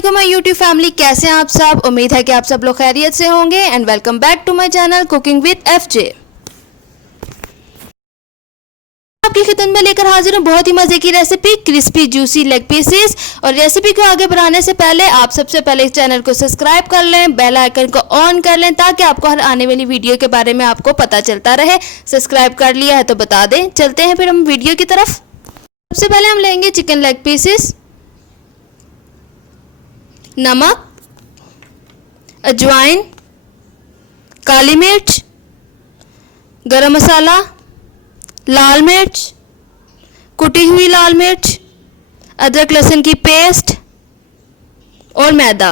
अस्सलामुअलैकुम my YouTube family, कैसे हैं आप सब। उम्मीद है कि आप सब लोग खैरियत से होंगे and welcome back to my channel cooking with FJ. आपकी खिदमत में लेकर हाजिर हूँ बहुत ही मजे की recipe crispy juicy leg pieces. और रेसिपी को आगे बढ़ाने से पहले आप सबसे पहले इस चैनल को सब्सक्राइब कर लें, बेल आइकन को ऑन कर लें ताकि आपको हर आने वाली वीडियो के बारे में आपको पता चलता रहे। सब्सक्राइब कर लिया है तो बता दें। चलते हैं फिर हम वीडियो की तरफ। सबसे पहले हम लेंगे चिकन लेग पीसेस, नमक, अजवाइन, काली मिर्च, गरम मसाला, लाल मिर्च, कुटी हुई लाल मिर्च, अदरक लहसुन की पेस्ट और मैदा।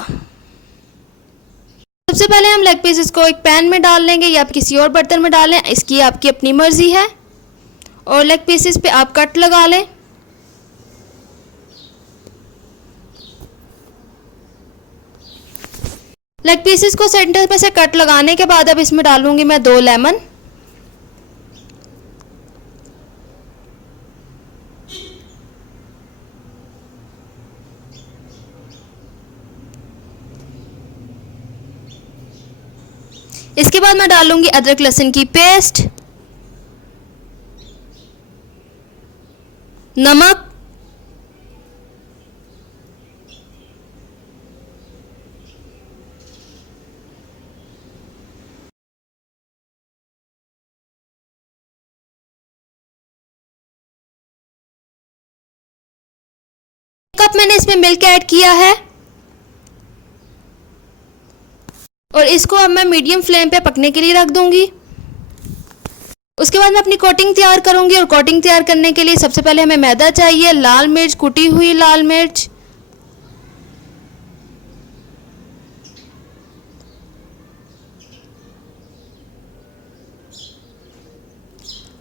सबसे पहले हम लेग पीसेस को एक पैन में डाल लेंगे या किसी और बर्तन में डालें, इसकी आपकी अपनी मर्जी है। और लेग पीसेस पे आप कट लगा लें। लेग पीसेस को सेंटर में से कट लगाने के बाद अब इसमें डालूंगी मैं 2 लेमन। इसके बाद मैं डालूंगी अदरक लहसुन की पेस्ट, नमक, कप मैंने इसमें मिल्क ऐड किया है और इसको अब मैं मीडियम फ्लेम पे पकने के लिए रख दूंगी। उसके बाद मैं अपनी कोटिंग तैयार करूंगी और कोटिंग तैयार करने के लिए सबसे पहले हमें मैदा चाहिए, लाल मिर्च, कुटी हुई लाल मिर्च,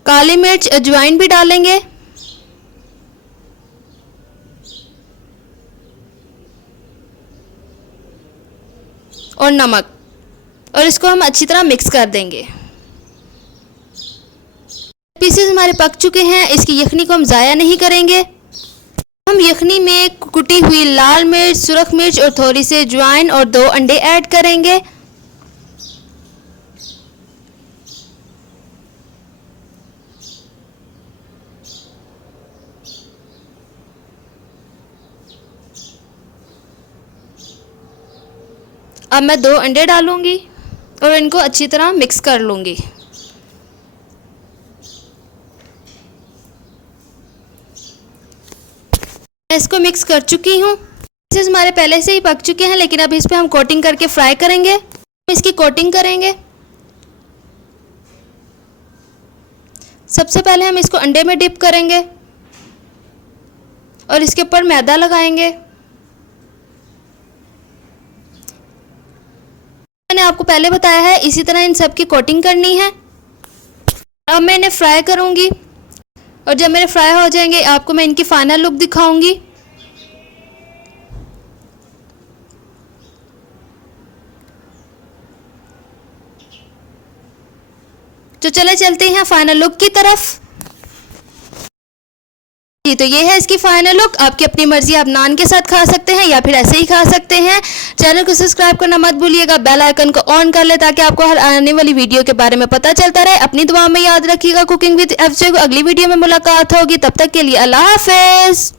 काली मिर्च, अजवाइन भी डालेंगे और नमक, और इसको हम अच्छी तरह मिक्स कर देंगे। पीसेस हमारे पक चुके हैं, इसकी यखनी को हम ज़ाया नहीं करेंगे। हम यखनी में कुटी हुई लाल मिर्च, सुरख मिर्च और थोड़ी सी अजवाइन और 2 अंडे ऐड करेंगे। अब मैं 2 अंडे डालूंगी और इनको अच्छी तरह मिक्स कर लूंगी। मैं इसको मिक्स कर चुकी हूँ। पीसेस हमारे पहले से ही पक चुके हैं, लेकिन अब इस पे हम कोटिंग करके फ्राई करेंगे। हम इसकी कोटिंग करेंगे। सबसे पहले हम इसको अंडे में डिप करेंगे और इसके ऊपर मैदा लगाएंगे। मैंने आपको पहले बताया है इसी तरह इन सब की कोटिंग करनी है। अब मैं इन्हें फ्राई करूंगी और जब मेरे फ्राई हो जाएंगे आपको मैं इनकी फाइनल लुक दिखाऊंगी। तो चले चलते हैं फाइनल लुक की तरफ। जी तो ये है इसकी फाइनल लुक। आपकी अपनी मर्जी, आप नान के साथ खा सकते हैं या फिर ऐसे ही खा सकते हैं। चैनल को सब्सक्राइब करना मत भूलिएगा, बेल आइकन को ऑन कर ले ताकि आपको हर आने वाली वीडियो के बारे में पता चलता रहे। अपनी दुआ में याद रखिएगा। कुकिंग विद एफजे को अगली वीडियो में मुलाकात होगी, तब तक के लिए अल्लाह हाफिज।